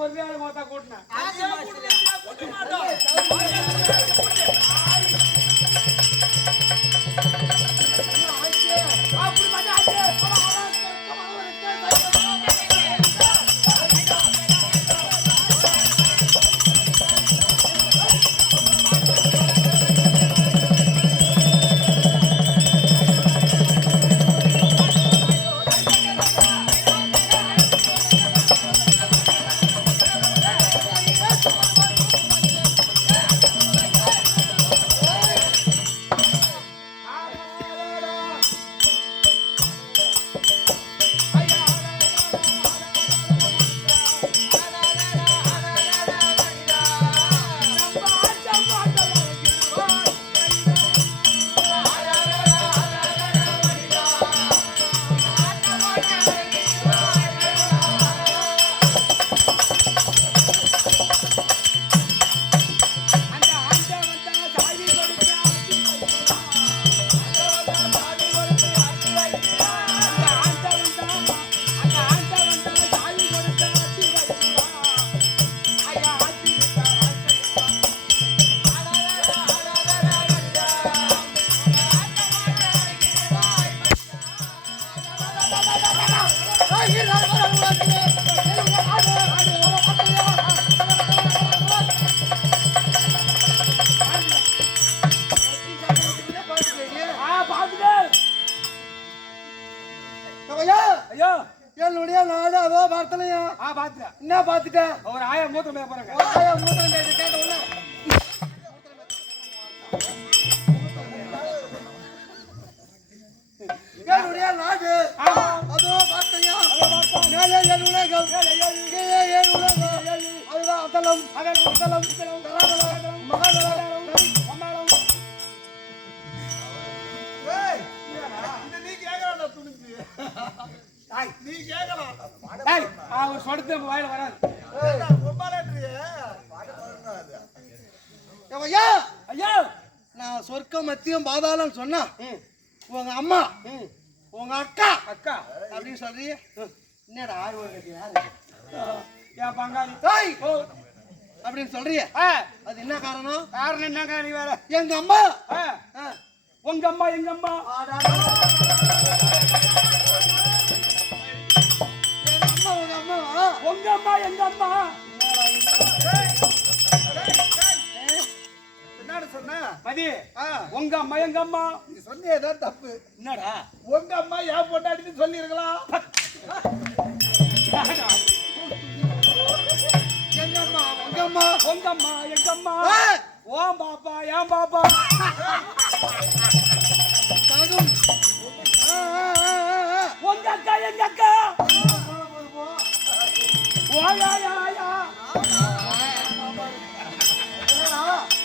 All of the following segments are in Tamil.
ஒரு வேலை பார்த்தா கூட்டினேன் பார்த்தலையா ஆ பாத்துட்டேன் என்ன பார்த்துட்டேன் ஒரு ஆயா மூத்த மேய போறாங்க ஆயா மூத்திரம் கேட்டு கேட்ட உடனே என்னுடைய நாடு ஆமா. அதோ பார்த்தையா மேலே ஏழு உலகம் கீழே ஏழு உலகம் அதுதான் அத்தலம் அதலம் அதலம் இதலம் தலாதலம் மகாதலம் அம்மாளம் டேய் அவர் சொடுத்து வாயில வராது. ஐயா ஐயோ. நான் சொர்க்கம் மத்தியம் பாதாளம் சொன்னா உங்க அம்மா உங்க அக்கா அக்கா. அப்படின்னு சொல்றீங்க என்னடா ஆர்வம் கட்டி யாரு? என் பங்காளி. ஓ. அப்படின்னு சொல்றீங்க ஆ. அது என்ன காரணம்? காரணம் என்னங்க நீ வேற? எங்க அம்மா. உங்க அம்மா எங்க அம்மா? உங்க அம்மா எங்க அம்மா? மதி உங்க அம்மா எங்க அம்மா? நீ சொன்னியதான் தப்பு. என்னடா? உங்க அம்மா ஏன் பொண்டாட்டின்னு சொல்லியிருக்கலாம் எங்க அம்மா உங்க அம்மா? உங்க அம்மா எங்க அம்மா? பாப்பா ஏன் பாப்பா. உங்க அக்கா எங்க அக்கா?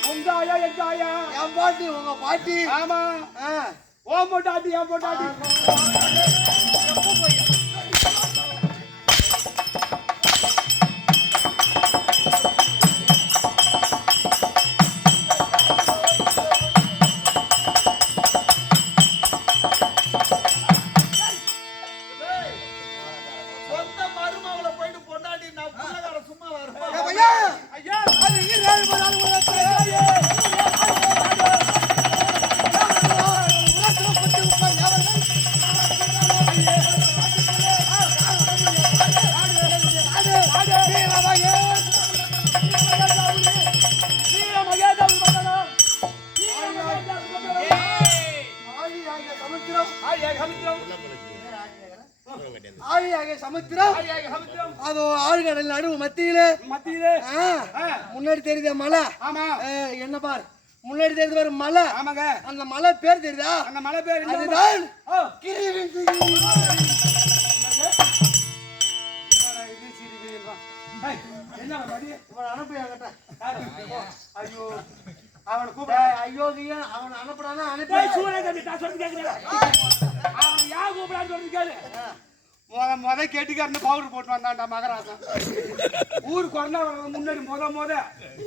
உங்க ஆயா எங்க ஆயா என் பாட்டி உங்க பாட்டி ஆமா. ஓ பொட்டாட்டி ஏன் பொட்டாட்டி ஆழியாகிய சமுத்திரம். அதோ ஆழ்கடல் நடுவு மத்தியிலே. மத்தியிலே. முன்னாடி தெரியுதா மலை? ஆமா. என்ன பார்? முன்னாடி தெரியுது பாரு மலை. ஆமாங்க. அந்த மலை பேர் தெரியுதா? அந்த மலை பேர் அதுதான் என்ன ஐயோ. அவனை கூப்பிட. டேய், அயோக்கிய அவன் அனுப்புறானா? அனுப்பி. டேய் சூரியகாந்தி நான் சொல்றது கேக்குறீங்களா அவன் யா கூப்பிடான்னு சொல்றது கேளு. முத முத கெட்டிக்காரனு பவுடர் போட்டு வந்தான்டா மகராசன். ஊர் கொரோனா முன்னாடி முத முத.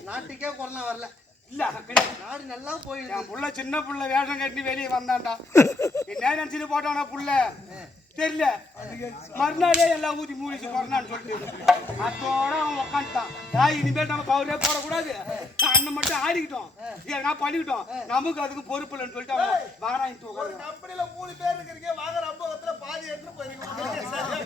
நாட்டுக்கே கொரோனா வரல. இல்ல. நாடு நல்லா என் புள்ள சின்ன புள்ள வேஷம் கட்டி வெளியே வந்தான்டா. என்ன நினைச்சிட்டு போட்டானா புள்ள? தெரியல. மறுநாளே எல்லாம் ஊதி மூடிச்சு கொரோனான்னு சொல்லிட்டு அதோட அவன் உக்காந்துட்டான். ஏய், இனிமேல் நம்ம பவுரே போடக்கூடாது. அண்ணன் மட்டும் ஆடிக்கிட்டோம். ஏன்னா பண்ணிக்கிட்டோம். நமக்கு அதுக்கு பொறுப்பு இல்லைன்னு சொல்லிட்டு அவன் வாராயிட்டு உட்காந்து கம்பெனில மூணு பேர் இருக்கிறீங்க வாங்குற அம்பகத்துல பாதி எடுத்துட்டு போயிருக்கீங்க.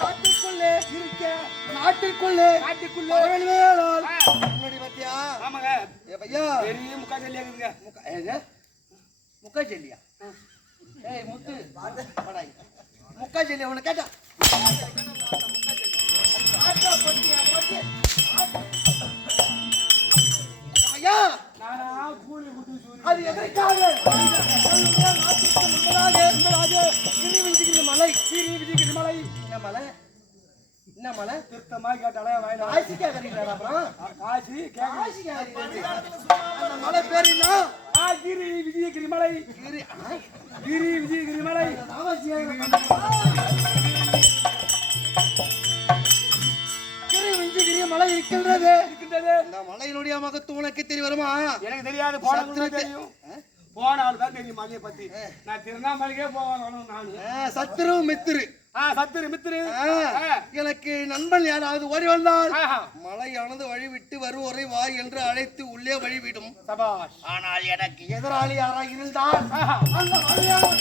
நாட்டுக்குள்ளே இருக்க. நாட்டுக்குள்ளே. பகல்வேளால் முன்னாடி பாத்தியா? ஆமாங்க. பையா? பெரிய முக்கா ஜல்லியா இருக்குங்க முக்கா முக்கா ஜெல்லியா ஏய் முத்து. முக்கா ஜெல்லியா உன்னை கேட்டா. ஐயா அது எதற்காக? என்ன மலை என்ன மலை திருத்தமா கேட்டாலே வாயில ஆசிக்கா கறிக்கிறாரா அப்புறம்? காசி கேட்க ஆசிக்கா கறிக்கிறது. அந்த மலை பேர் என்ன? ஆ கிரி விஜயகிரி மலை கிரி? கிரி விஜயகிரி மலை கிரி இருக்கின்றது இருக்கின்றது. இந்த மலையினுடைய மகத்துவம் உனக்கு தெரிய வருமா? எனக்கு தெரியாது தெரியும். போன ஆள் தான் தெரியும் மலையை பத்தி. நான் திருவண்ணாமலைக்கே போவாங்க நானு. சத்துரு மித்திரு ஆ சத்துரு மித்திரு. எனக்கு நண்பன் யாராவது ஓடி வந்தால். மலையானது வழிவிட்டு வருவோரை வா என்று அழைத்து உள்ளே வழிவிடும். ஆனால் எனக்கு எதிராளி யாராக இருந்தால் ஆஹா. அந்த மலையானது